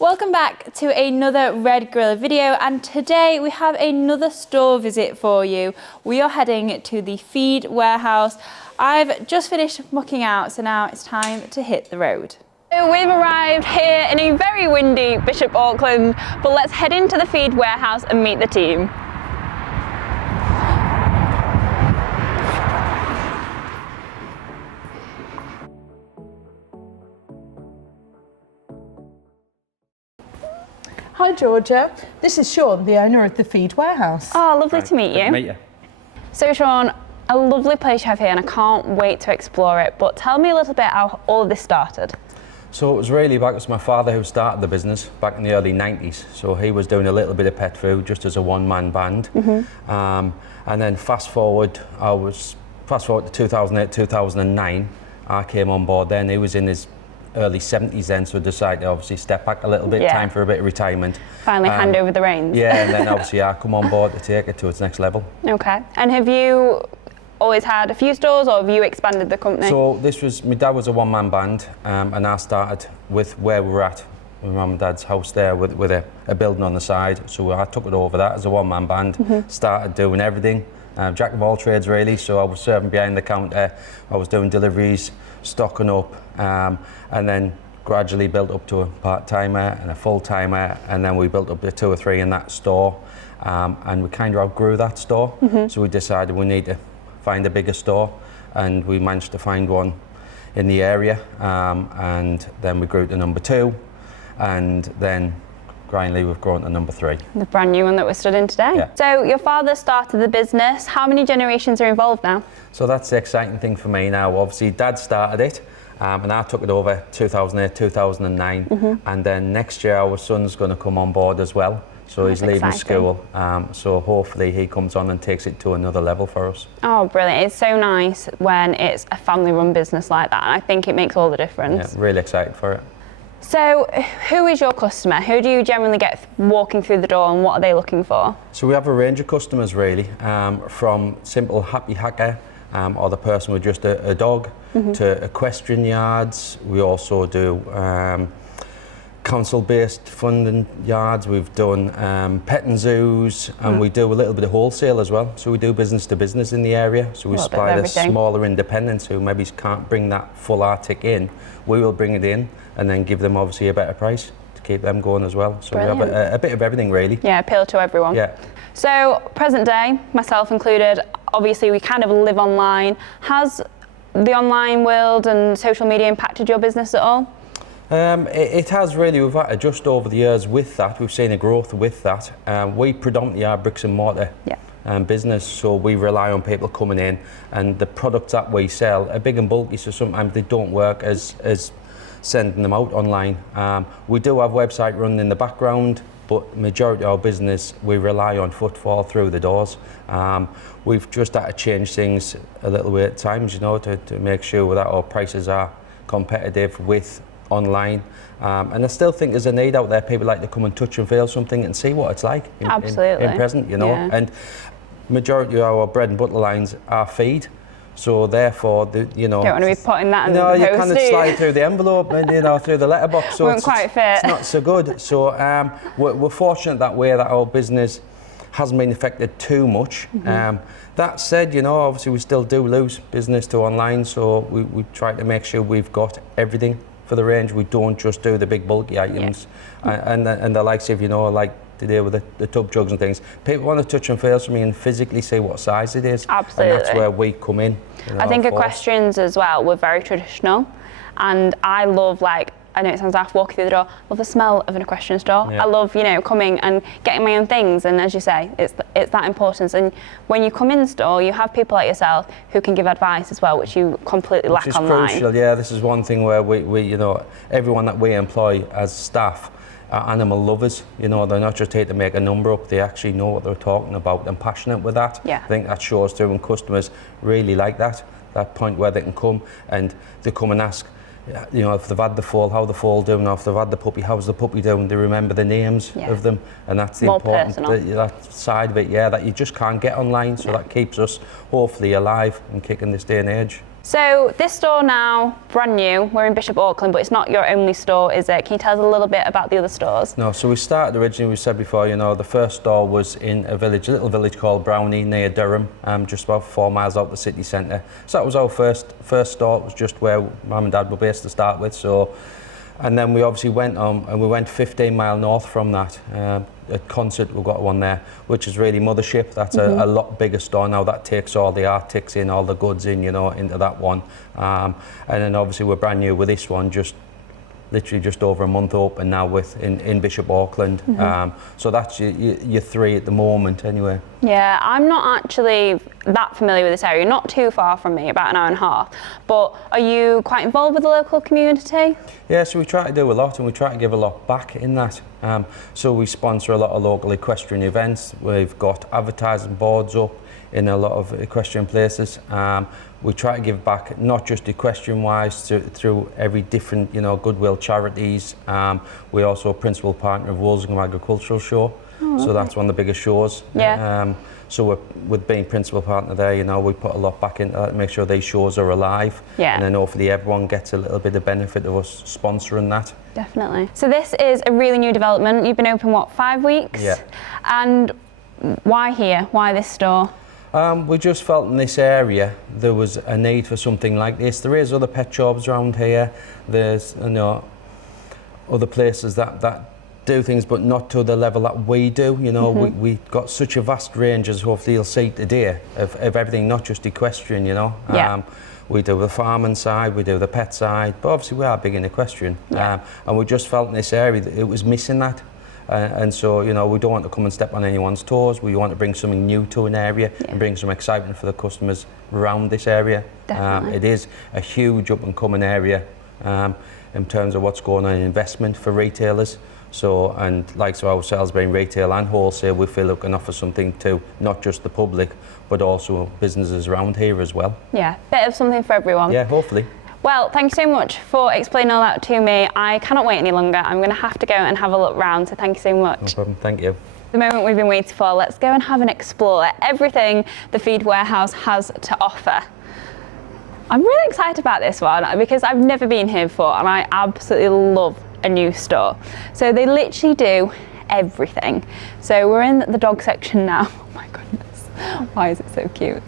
Welcome back to another Red Gorilla video, and today we have another store visit for you. We are heading to the feed warehouse. I've just finished mucking out, so now it's time to hit the road. So we've arrived here in a very windy Bishop Auckland, but let's head into the feed warehouse and meet the team. Hi Georgia, this is Sean, the owner of the feed warehouse. Oh, lovely to meet you. Good to meet you. So Sean, a lovely place you have here and I can't wait to explore it, but tell me a little bit how all of this started. So it was my father who started the business back in the early 90s. So he was doing a little bit of pet food just as a one-man band. And then fast forward to 2008, 2009, I came on board then. He was in his early 70s then, so decided to obviously step back a little bit, time for a bit of retirement. Finally hand over the reins. Yeah, and then obviously I come on board to take it to its next level. Okay, and have you always had a few stores or have you expanded the company? So my dad was a one-man band, and I started with where we were at, with mum and dad's house there with a building on the side. So I took it over that as a one-man band, started doing everything. Jack of all trades really, so I was serving behind the counter, I was doing deliveries, stocking up, and then gradually built up to a part-timer and a full-timer, and then we built up to 2 or 3 in that store, and we kind of outgrew that store, so we decided we need to find a bigger store, and we managed to find one in the area, and then we grew to number 2, and then gradually we've grown to number 3. The brand new one that we're stood in today. Yeah. So your father started the business. How many generations are involved now? So that's the exciting thing for me now. Obviously dad started it, and I took it over 2008, 2009, and then next year our son's going to come on board as well. So he's leaving school, so hopefully he comes on and takes it to another level for us. Oh, brilliant. It's so nice when it's a family-run business like that, and I think it makes all the difference. Yeah, really excited for it. So who is your customer? Who do you generally get walking through the door and what are they looking for? So we have a range of customers really, from simple happy hacker, or the person with just a dog, to equestrian yards. We also do council-based funding yards. We've done petting zoos, and we do a little bit of wholesale as well. So we do business to business in the area. So we supply the smaller independents who maybe can't bring that full artic in. We will bring it in and then give them obviously a better price to keep them going as well. So we have a bit of everything really. Yeah, appeal to everyone. Yeah. So present day, myself included, obviously we kind of live online. Has the online world and social media impacted your business at all? It has really. We've had to adjust over the years with that. We've seen a growth with that. We predominantly are bricks and mortar business, so we rely on people coming in, and the products that we sell are big and bulky, so sometimes they don't work as sending them out online. We do have website running in the background, but majority of our business we rely on footfall through the doors. We've just had to change things a little bit at times, you know, to make sure that our prices are competitive with online, and I still think there's a need out there. People like to come and touch and feel something and see what it's like in present, you know. Yeah. And majority of our bread and butter lines are feed, so therefore you know, don't want to be putting that in the post, you kind of slide through the envelope and you know through the letterbox, so won't quite fit. It's not so good. So we're fortunate that way that our business hasn't been affected too much. That said, you know, obviously we still do lose business to online, so we try to make sure we've got everything for the range. We don't just do the big bulky items, and the likes of, you know, like to deal with the tub jugs and things. People want to touch and feel something and physically see what size it is. Absolutely. And that's where we come in. You know, I think equestrians as well, we're very traditional, and I love, like, I know it sounds daft walking through the door, love the smell of an equestrian store. I love, you know, coming and getting my own things, and as you say, it's that importance. And when you come in the store, you have people like yourself who can give advice as well, which you completely lack online. Which is crucial, yeah. This is one thing where we, you know, everyone that we employ as staff are animal lovers. You know, they're not just here to make a number up, they actually know what they're talking about and passionate with that. Yeah. I think that shows through, and customers really like that point where they can come and they come and ask, you know, if they've had the foal, how the foal doing, or if they've had the puppy, how's the puppy doing? They remember the names of them, and that's the more important that side of it, that you just can't get online, so that keeps us hopefully alive and kicking this day and age. So this store now, brand new, we're in Bishop Auckland, but it's not your only store, is it? Can you tell us a little bit about the other stores? No, so we started originally, we said before, you know, the first store was in a little village called Brownie near Durham, just about 4 miles out the city centre. So that was our first store. It was just where Mum and Dad were based to start with. So, and then we obviously went on, and we went 15 mile north from that. At Concert, we've got one there, which is really Mothership. That's a lot bigger store now. That takes all the artics in, all the goods in, you know, into that one. And then obviously we're brand new with this one, literally just over a month open now in Bishop Auckland. So that's your three at the moment anyway. Yeah, I'm not actually that familiar with this area, not too far from me, about an hour and a half. But are you quite involved with the local community? Yeah, so we try to do a lot, and we try to give a lot back in that. So we sponsor a lot of local equestrian events. We've got advertising boards up in a lot of equestrian places. We try to give back, not just equestrian-wise, through every different, you know, goodwill charities. We're also a principal partner of Wolseley Agricultural Show, so that's one of the biggest shows. Yeah. So with being principal partner there, you know, we put a lot back into that to make sure these shows are alive. Yeah. And then hopefully everyone gets a little bit of benefit of us sponsoring that. Definitely. So this is a really new development. You've been open, what, 5 weeks? Yeah. And why here? Why this store? We just felt in this area there was a need for something like this. There is other pet shops around here. There's, you know, other places that do things, but not to the level that we do. You know, we got such a vast range, as hopefully you'll see today, of everything, not just equestrian, you know. Yeah. We do the farming side, we do the pet side, but obviously we are big in equestrian. Yeah. And we just felt in this area that it was missing that. And so, you know, we don't want to come and step on anyone's toes. We want to bring something new to an area and bring some excitement for the customers around this area. Definitely. It is a huge up and coming area in terms of what's going on in investment for retailers. So, and like so ourselves being retail and wholesale, we feel we can offer something to not just the public, but also businesses around here as well. Yeah, bit of something for everyone. Yeah, hopefully. Well, thank you so much for explaining all that to me. I cannot wait any longer. I'm going to have to go and have a look round, so thank you so much. No problem, thank you. The moment we've been waiting for, let's go and have an explore at everything the Feed Warehouse has to offer. I'm really excited about this one because I've never been here before and I absolutely love a new store. So they literally do everything. So we're in the dog section now. Oh my goodness, why is it so cute?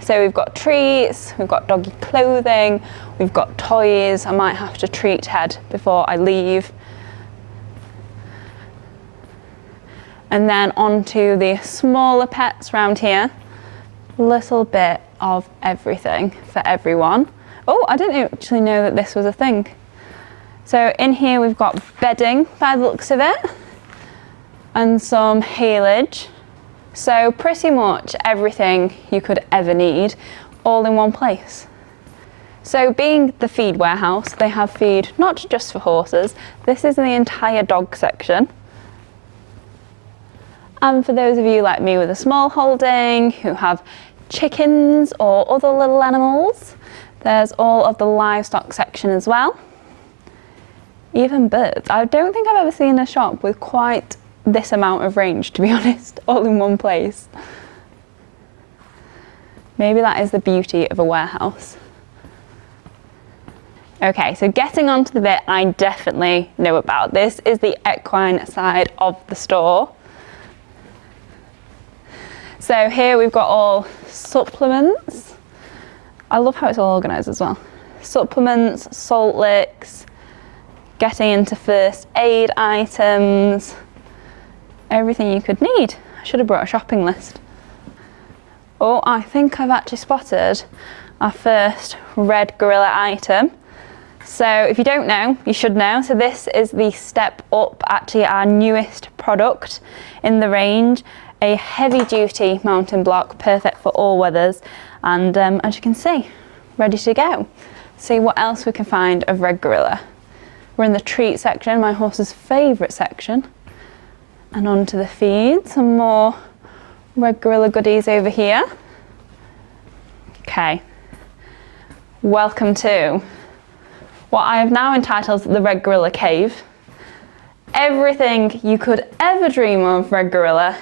So we've got treats, we've got doggy clothing, we've got toys. I might have to treat Ted before I leave. And then onto the smaller pets around here. Little bit of everything for everyone. Oh, I didn't actually know that this was a thing. So in here we've got bedding by the looks of it, and some haylage. So pretty much everything you could ever need, all in one place. So being the Feed Warehouse, they have feed not just for horses, this is the entire dog section. And for those of you like me with a small holding, who have chickens or other little animals, there's all of the livestock section as well. Even birds. I don't think I've ever seen a shop with quite this amount of range, to be honest, all in one place. Maybe that is the beauty of a warehouse. Okay, so getting onto the bit I definitely know about. This is the equine side of the store. So here we've got all supplements. I love how it's all organised as well. Supplements, salt licks, getting into first aid items, everything you could need. I should have brought a shopping list. Oh, I think I've actually spotted our first red gorilla item. So if you don't know, you should know. So this is the Step Up, actually our newest product in the range. A heavy duty mountain block, perfect for all weathers. And as you can see, ready to go. See what else we can find of red gorilla. We're in the treat section, my horse's favourite section. And onto the feed, some more red gorilla goodies over here. Okay, welcome to what I have now entitled the Red Gorilla Cave. Everything you could ever dream of red gorilla,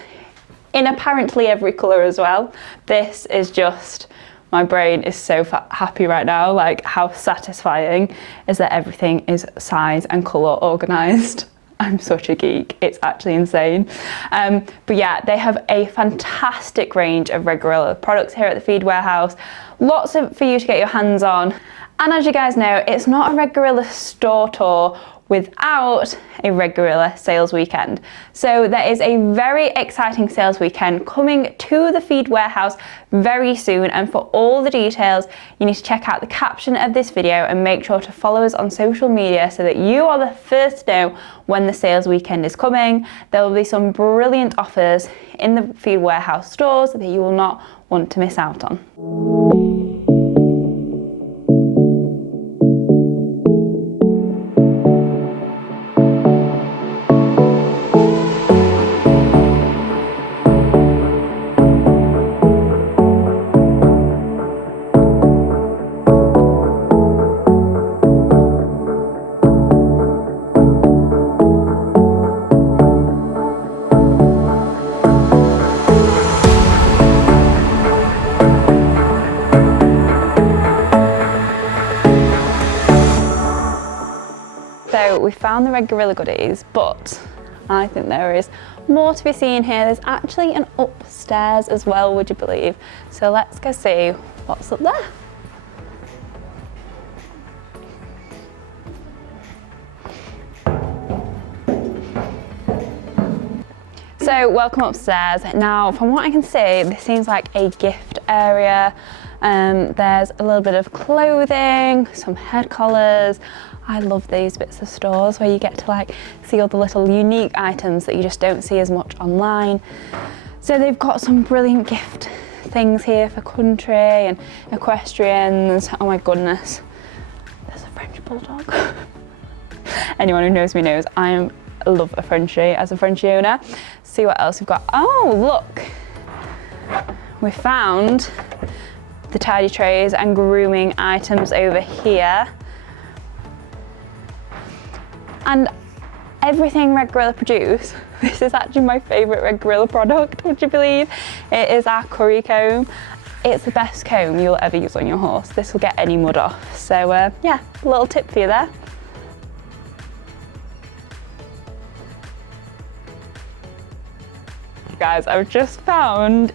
in apparently every colour as well. This is just My brain is so happy right now, like how satisfying is that everything is size and colour organised. I'm such a geek, it's actually insane. But yeah, they have a fantastic range of Red Gorilla products here at the Feed Warehouse. Lots for you to get your hands on. And as you guys know, it's not a Red Gorilla store tour without a Red Gorilla sales weekend. So there is a very exciting sales weekend coming to the Feed Warehouse very soon, and for all the details you need to check out the caption of this video and make sure to follow us on social media so that you are the first to know when the sales weekend is coming. There will be some brilliant offers in the Feed Warehouse stores that you will not want to miss out on. So we found the Red Gorilla goodies, but I think there is more to be seen here. There's actually an upstairs as well, would you believe? So let's go see what's up there. So welcome upstairs. Now, from what I can see, this seems like a gift area. There's a little bit of clothing, some head collars. I love these bits of stores where you get to like see all the little unique items that you just don't see as much online. So they've got some brilliant gift things here for country and equestrians. Oh my goodness, there's a French bulldog. Anyone who knows me knows I love a Frenchie as a Frenchie owner. See what else we've got. Oh, look, we found the tidy trays and grooming items over here. And everything Red Gorilla produce, this is actually my favourite Red Gorilla product, would you believe? It is our curry comb. It's the best comb you'll ever use on your horse. This will get any mud off. So yeah, a little tip for you there. Guys, I've just found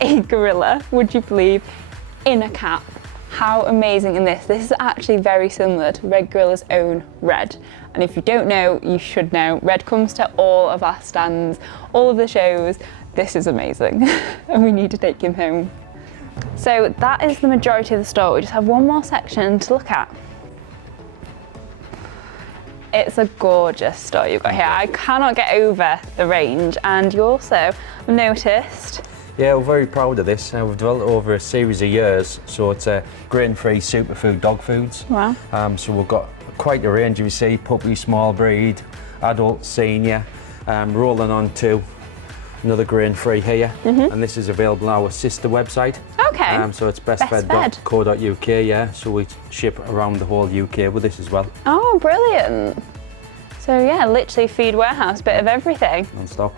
a gorilla, would you believe, in a cap. How amazing is this? This is actually very similar to Red Gorilla's own Red. And if you don't know, you should know. Red comes to all of our stands, all of the shows. This is amazing. And we need to take him home. So that is the majority of the store. We just have one more section to look at. It's a gorgeous store you've got here. I cannot get over the range, and you also noticed. Yeah, we're very proud of this. We've developed it over a series of years, so it's a grain-free superfood dog foods. Wow. So we've got quite a range, you see, puppy, small breed, adult, senior, rolling on to another grain-free here. And this is available on our sister website. Okay. So it's bestfed.co.uk, yeah. So we ship around the whole UK with this as well. Oh, brilliant. So yeah, literally Feed Warehouse, bit of everything. Non-stop.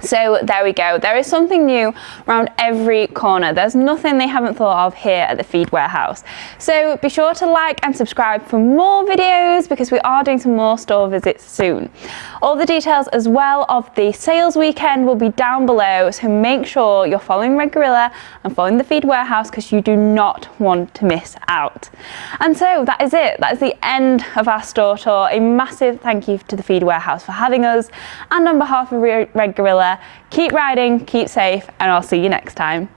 So there we go. There is something new around every corner. There's nothing they haven't thought of here at the Feed Warehouse. So be sure to like and subscribe for more videos because we are doing some more store visits soon. All the details as well of the sales weekend will be down below, so make sure you're following Red Gorilla and following the Feed Warehouse because you do not want to miss out. And so that is it. That is the end of our store tour. A massive thank you to the Feed Warehouse for having us, and on behalf of Red Gorilla, keep riding, keep safe, and I'll see you next time.